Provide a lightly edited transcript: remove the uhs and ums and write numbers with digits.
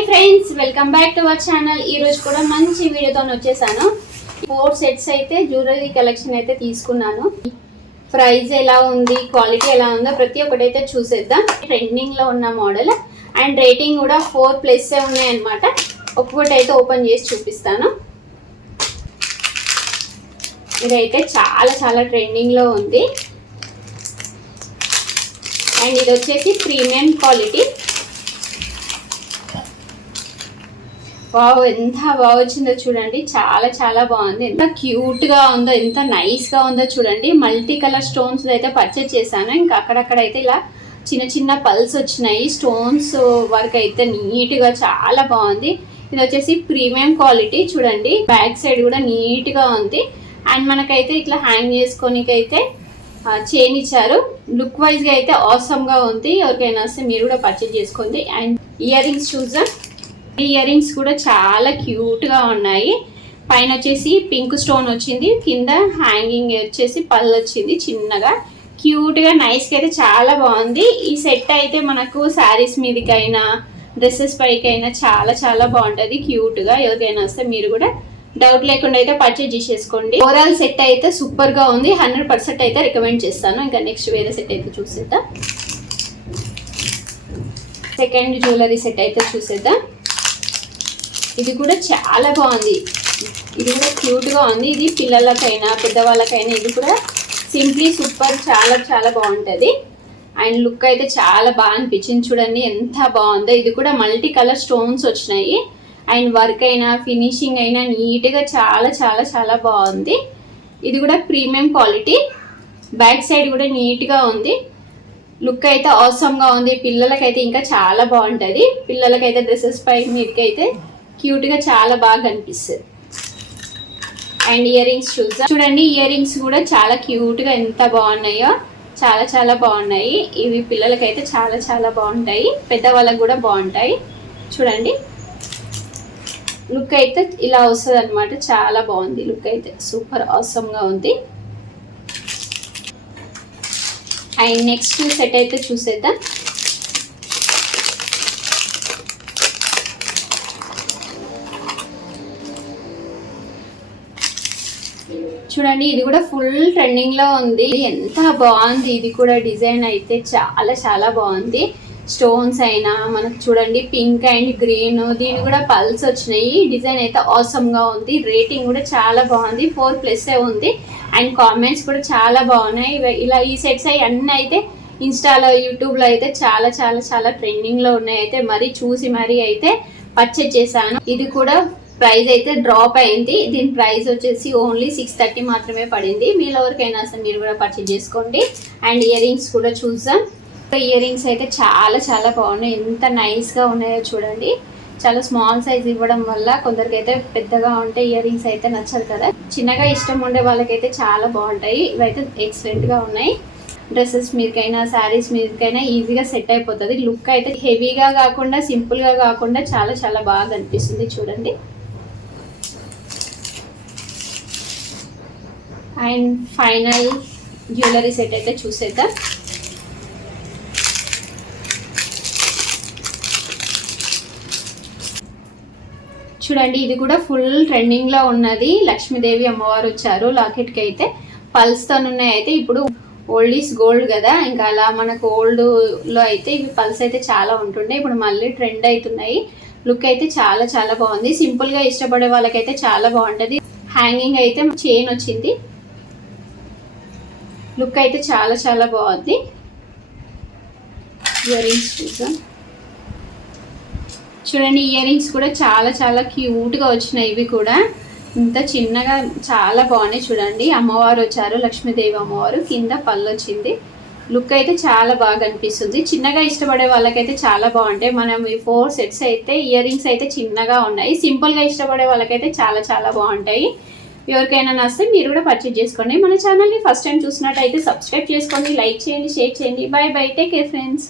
Hi friends, welcome back to our channel. ఈ రోజు కూడా మంచి వీడియోతో వచ్చేసాను. 4 సెట్స్ అయితే జ్యువెలరీ కలెక్షన్ అయితే తీసుకున్నాను. ప్రైస్ ఎలా ఉంది, క్వాలిటీ ఎలా ఉందో ప్రతి ఒక్కటి అయితే చూసేద్దాం. ట్రెండింగ్ లో ఉన్న మోడల్ అండ్ రేటింగ్ కూడా 4+ ఉన్నాయన్నమాట. ఒక్కొక్కటి అయితే ఓపెన్ చేసి చూపిస్తాను. ఇదైతే చాలా చాలా ట్రెండింగ్ లో ఉంది అండ్ ఇది వచ్చేసి ప్రీమియం క్వాలిటీ. వావ్, ఎంత బాగా వచ్చిందో చూడండి. చాలా చాలా బాగుంది. ఎంత క్యూట్ గా ఉందో, ఎంత నైస్ గా ఉందో చూడండి. మల్టీ కలర్ స్టోన్స్ అయితే పర్చేజ్ చేశాను. ఇంకా అక్కడక్కడ అయితే ఇలా చిన్న చిన్న పల్స్ వచ్చినాయి. స్టోన్స్ వర్క్ అయితే నీట్ గా చాలా బాగుంది. ఇది వచ్చేసి ప్రీమియం క్వాలిటీ చూడండి. బ్యాక్ సైడ్ కూడా నీట్ గా ఉంది అండ్ మనకైతే ఇట్లా హ్యాంగ్ చేసుకోనికైతే చైన్ ఇచ్చారు. లుక్ వైజ్ గా అయితే ఆసమ్ గా ఉంది. ఎవరికైనా వస్తే మీరు కూడా పర్చేజ్ చేసుకోండి. అండ్ ఇయర్ రింగ్స్ చూద్దాం. ఇయర్ రింగ్స్ కూడా చాలా క్యూట్ గా ఉన్నాయి. పైన వచ్చేసి పింక్ స్టోన్ వచ్చింది, కింద హ్యాంగింగ్ వచ్చేసి పళ్ళు వచ్చింది చిన్నగా. క్యూట్ గా నైస్ గా అయితే చాలా బాగుంది. ఈ సెట్ అయితే మనకు శారీస్ మీదకైనా డ్రెస్సెస్ పైకైనా చాలా చాలా బాగుంటుంది క్యూట్ గా. ఎవరికైనా వస్తే మీరు కూడా డౌట్ లేకుండా అయితే పర్చేజ్ చేసేసుకోండి. ఓవరాల్ సెట్ అయితే సూపర్ గా ఉంది. 100% అయితే రికమెండ్ చేస్తాను. ఇంకా నెక్స్ట్ వేరే సెట్ అయితే చూసేద్దాం. సెకండ్ జ్యువెలరీ సెట్ అయితే చూసేద్దాం. ఇది కూడా చాలా బాగుంది. ఇది కూడా క్యూట్ గా ఉంది. ఇది పిల్లలకైనా పెద్దవాళ్ళకైనా ఇది కూడా సింప్లీ సూపర్, చాలా చాలా బాగుంటుంది. అండ్ లుక్ అయితే చాలా బాగా అనిపించింది చూడండి, ఎంత బాగుందో. ఇది కూడా మల్టీ కలర్ స్టోన్స్ వచ్చినాయి అండ్ వర్క్ అయినా ఫినిషింగ్ అయినా నీట్గా చాలా చాలా చాలా బాగుంది. ఇది కూడా ప్రీమియం క్వాలిటీ. బ్యాక్ సైడ్ కూడా నీట్గా ఉంది. లుక్ అయితే ఆసమ్గా ఉంది. పిల్లలకైతే ఇంకా చాలా బాగుంటుంది. పిల్లలకైతే డ్రెస్సెస్ పై మీదకైతే క్యూట్గా చాలా బాగా కనిపిస్తుంది. అండ్ ఇయర్ రింగ్స్ చూడండి. ఇయర్ రింగ్స్ కూడా చాలా క్యూట్గా ఎంత బాగున్నాయో, చాలా చాలా బాగున్నాయి. ఇవి పిల్లలకైతే చాలా చాలా బాగుంటాయి, పెద్దవాళ్ళకి కూడా బాగుంటాయి. చూడండి లుక్ అయితే ఇలా వస్తుంది అనమాట. చాలా బాగుంది. లుక్ అయితే సూపర్ ఆసమ్గా ఉంది. అండ్ నెక్స్ట్ సెట్ అయితే చూసేద్దాం. చూడండి, ఇది కూడా ఫుల్ ట్రెండింగ్ లో ఉంది. ఎంత బాగుంది. ఇది కూడా డిజైన్ అయితే చాలా చాలా బాగుంది. స్టోన్స్ అయినా మనకు చూడండి పింక్ అండ్ గ్రీన్, దీని కూడా పల్స్ వచ్చినాయి. డిజైన్ అయితే ఆసమ్ గా ఉంది. రేటింగ్ కూడా చాలా బాగుంది. 4+ ఉంది. అండ్ కామెంట్స్ కూడా చాలా బాగున్నాయి. ఇలా ఈ సెట్స్ అన్నీ అయితే ఇన్స్టాలో యూట్యూబ్లో అయితే చాలా చాలా చాలా ట్రెండింగ్ లో ఉన్నాయి. అయితే మరీ చూసి మరీ అయితే పర్చేజ్ చేశాను. ఇది కూడా ప్రైస్ అయితే డ్రాప్ అయింది. దీని ప్రైస్ వచ్చేసి ఓన్లీ 630 మాత్రమే పడింది. మీలో ఎవరికైనా అసలు మీరు కూడా పర్చేజ్ చేసుకోండి. అండ్ ఇయర్ రింగ్స్ కూడా చూద్దాం. ఇయర్ రింగ్స్ అయితే చాలా చాలా బాగున్నాయి. ఎంత నైస్గా ఉన్నాయో చూడండి. చాలా స్మాల్ సైజ్ ఇవ్వడం వల్ల కొందరికైతే పెద్దగా ఉంటే ఇయర్ రింగ్స్ అయితే నచ్చదు కదా. చిన్నగా ఇష్టం ఉండే వాళ్ళకైతే చాలా బాగుంటాయి. ఇవైతే ఎక్సలెంట్గా ఉన్నాయి. డ్రెస్సెస్ మీదకైనా శారీస్ మీదకైనా ఈజీగా సెట్ అయిపోతుంది. లుక్ అయితే హెవీగా కాకుండా సింపుల్గా కాకుండా చాలా చాలా బాగా అనిపిస్తుంది చూడండి. అండ్ ఫైనల్ జ్యువెలరీ సెట్ అయితే చూసేద్దాం. చూడండి, ఇది కూడా ఫుల్ ట్రెండింగ్ లో ఉన్నది. లక్ష్మీదేవి అమ్మవారు వచ్చారు. లాకెట్ కి అయితే పల్స్ తో ఉన్నాయి. అయితే ఇప్పుడు ఓల్డ్ ఈస్ గోల్డ్ కదా, ఇంకా అలా మనకు ఓల్డ్ లో అయితే ఇవి పల్స్ అయితే చాలా ఉంటుండే. ఇప్పుడు మళ్ళీ ట్రెండ్ అవుతున్నాయి. లుక్ అయితే చాలా చాలా బాగుంది. సింపుల్ గా ఇష్టపడే వాళ్ళకైతే చాలా బాగుంటది. హ్యాంగింగ్ అయితే చైన్ వచ్చింది. లుక్ అయితే చాలా చాలా బాగుంది. ఇయర్ రింగ్స్ చూద్దాం. చూడండి, ఇయర్ రింగ్స్ కూడా చాలా చాలా క్యూట్గా వచ్చినాయి. ఇవి కూడా ఇంత చిన్నగా చాలా బాగున్నాయి. చూడండి, అమ్మవారు వచ్చారు, లక్ష్మీదేవి అమ్మవారు. కింద పళ్ళు వచ్చింది. లుక్ అయితే చాలా బాగా అనిపిస్తుంది. చిన్నగా ఇష్టపడే వాళ్ళకైతే చాలా బాగుంటాయి. మనం ఈ 4 సెట్స్ అయితే ఇయర్ రింగ్స్ అయితే చిన్నగా ఉన్నాయి. సింపుల్గా ఇష్టపడే వాళ్ళకైతే చాలా చాలా బాగుంటాయి. ఎవరికైనా నచ్చితే మీరు కూడా పర్చేజ్ చేసుకోండి. మన ఛానల్ని ఫస్ట్ టైం చూసినట్టయితే సబ్స్క్రైబ్ చేసుకోండి, లైక్ చేయండి, షేర్ చేయండి. By by, take care friends.